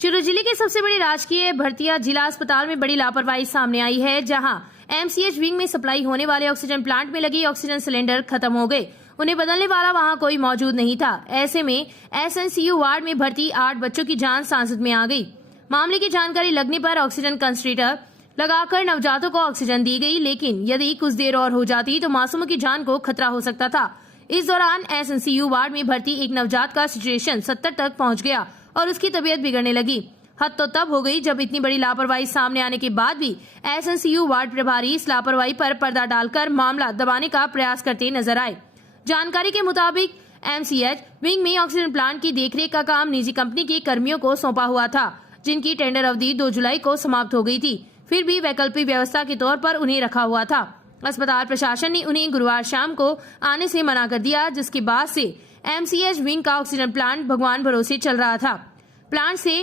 चूरू जिले के सबसे बड़ी राजकीय भर्तिया जिला अस्पताल में बड़ी लापरवाही सामने आई है, जहां एमसीएच विंग में सप्लाई होने वाले ऑक्सीजन प्लांट में लगी ऑक्सीजन सिलेंडर खत्म हो गए। उन्हें बदलने वाला वहां कोई मौजूद नहीं था। ऐसे में एसएनसीयू वार्ड में भर्ती 8 बच्चों की जान सांसत में आ गई। मामले की जानकारी लगने पर ऑक्सीजन कंसंट्रेटर लगाकर नवजातों को ऑक्सीजन दी गई, लेकिन यदि कुछ देर और हो जाती तो मासूमों की जान को खतरा हो सकता था। इस दौरान एसएनसीयू वार्ड में भर्ती एक नवजात का सिचुएशन 70 तक पहुंच गया और उसकी तबीयत बिगड़ने लगी। हद तो तब हो गई जब इतनी बड़ी लापरवाही सामने आने के बाद भी एसएनसीयू वार्ड प्रभारी इस लापरवाही पर पर्दा डालकर मामला दबाने का प्रयास करते नजर आए। जानकारी के मुताबिक एमसीएच विंग में ऑक्सीजन प्लांट की देखरेख का काम निजी कंपनी के कर्मियों को सौंपा हुआ था, जिनकी टेंडर अवधि 2 जुलाई को समाप्त हो गई थी। फिर भी वैकल्पिक व्यवस्था के तौर पर उन्हें रखा हुआ था। अस्पताल प्रशासन ने उन्हें गुरुवार शाम को आने से मना कर दिया, जिसके बाद से एमसीएच विंग का ऑक्सीजन प्लांट भगवान भरोसे चल रहा था। प्लांट से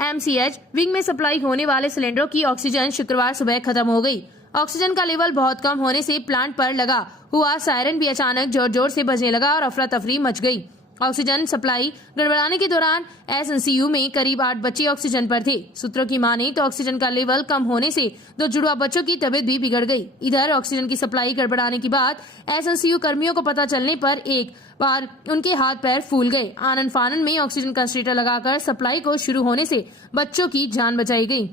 एमसीएच विंग में सप्लाई होने वाले सिलेंडरों की ऑक्सीजन शुक्रवार सुबह खत्म हो गई। ऑक्सीजन का लेवल बहुत कम होने से प्लांट पर लगा हुआ सायरन भी अचानक जोर जोर से बजने लगा और अफरा तफरी मच गई। ऑक्सीजन सप्लाई गड़बड़ाने के दौरान एसएनसीयू में करीब 8 बच्चे ऑक्सीजन पर थे। सूत्रों की माने तो ऑक्सीजन का लेवल कम होने से 2 जुड़वा बच्चों की तबीयत भी बिगड़ गई। इधर ऑक्सीजन की सप्लाई गड़बड़ाने के बाद एसएनसीयू कर्मियों को पता चलने पर एक बार उनके हाथ पैर फूल गए। आनन फानन में ऑक्सीजन कंसंट्रेटर लगाकर सप्लाई को शुरू होने से बच्चों की जान बचाई गई।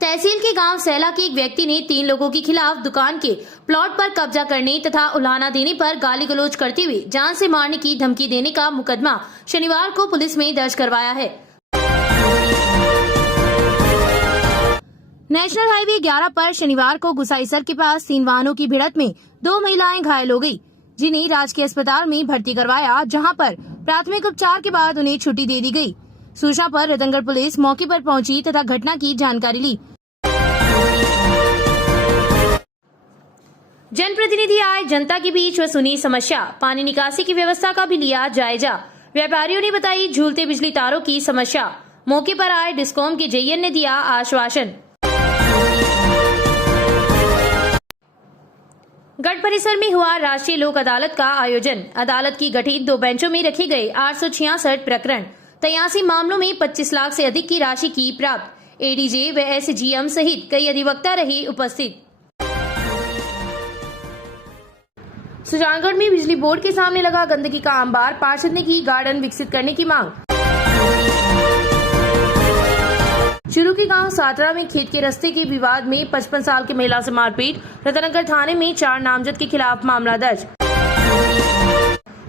तहसील के गांव सैला के एक व्यक्ति ने 3 लोगों के खिलाफ दुकान के प्लॉट पर कब्जा करने तथा उलाहना देने पर गाली गलौज करते हुए जान से मारने की धमकी देने का मुकदमा शनिवार को पुलिस में दर्ज करवाया है। नेशनल हाईवे 11 पर शनिवार को गुसाईसर के पास 3 वाहनों की भिड़ंत में 2 महिलाएं घायल हो गई, जिन्हें राजकीय अस्पताल में भर्ती करवाया, जहां पर प्राथमिक उपचार के बाद उन्हें छुट्टी दे दी गई। सूचना पर रतनगढ़ पुलिस मौके पर पहुंची तथा घटना की जानकारी ली। जनप्रतिनिधि आए जनता के बीच व सुनी समस्या, पानी निकासी की व्यवस्था का भी लिया जायजा। व्यापारियों ने बताई झूलते बिजली तारों की समस्या। मौके पर आए डिस्कॉम के जेईएन ने दिया आश्वासन। गढ़ परिसर में हुआ राष्ट्रीय लोक अदालत का आयोजन। अदालत की गठित 2 बेंचों में रखे गए 866 प्रकरण, 83 मामलों में 25 लाख से अधिक की राशि की प्राप्त। एडीजे व एसजीएम सहित कई अधिवक्ता रहे उपस्थित। सुजानगढ़ में बिजली बोर्ड के सामने लगा गंदगी का अंबार, पार्षद ने की गार्डन विकसित करने की मांग। चूरू के गांव साटरा में खेत के रास्ते के विवाद में 55 साल की महिला से मारपीट। रतनगढ़ थाने में 4 नामजद के खिलाफ मामला दर्ज।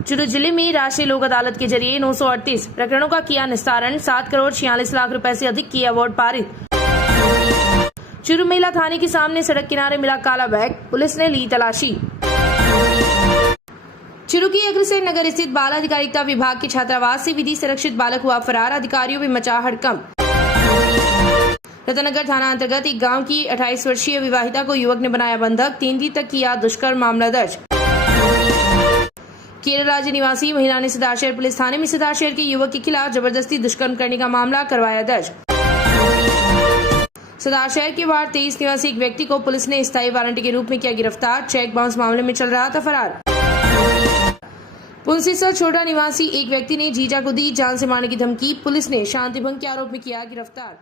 चूरू जिले में राष्ट्रीय लोक अदालत के जरिए 938 प्रकरणों का किया निस्तारण। 7 करोड़ 46 लाख रुपए से अधिक की अवार्ड पारित। चूरू महिला थाने के सामने सड़क किनारे मिला काला बैग, पुलिस ने ली तलाशी। चूरू की अग्रसेन नगर स्थित बाल अधिकारिता विभाग के छात्रावास से विधि संरक्षित बालक हुआ फरार, अधिकारियों में मचा हड़कंप। रतनगढ़ थाना अंतर्गत एक गांव की 28 वर्षीय विवाहिता को युवक ने बनाया बंधक, 3 दिन तक किया दुष्कर्म, मामला दर्ज। केरल राज्य निवासी महिला ने सिद्धार्थशहर पुलिस थाने में सिद्धार्थशहर के युवक के खिलाफ जबरदस्ती दुष्कर्म करने का मामला करवाया दर्ज। सिद्धार्थशहर के वार्ड 23 निवासी एक व्यक्ति को पुलिस ने स्थायी वारंटी के रूप में किया गिरफ्तार, चेक बाउंस मामले में चल रहा था फरार। पुंसीसर छोटा निवासी एक व्यक्ति ने जीजा को दी जान से मारने की धमकी, पुलिस ने शांति भंग के आरोप में किया गिरफ्तार।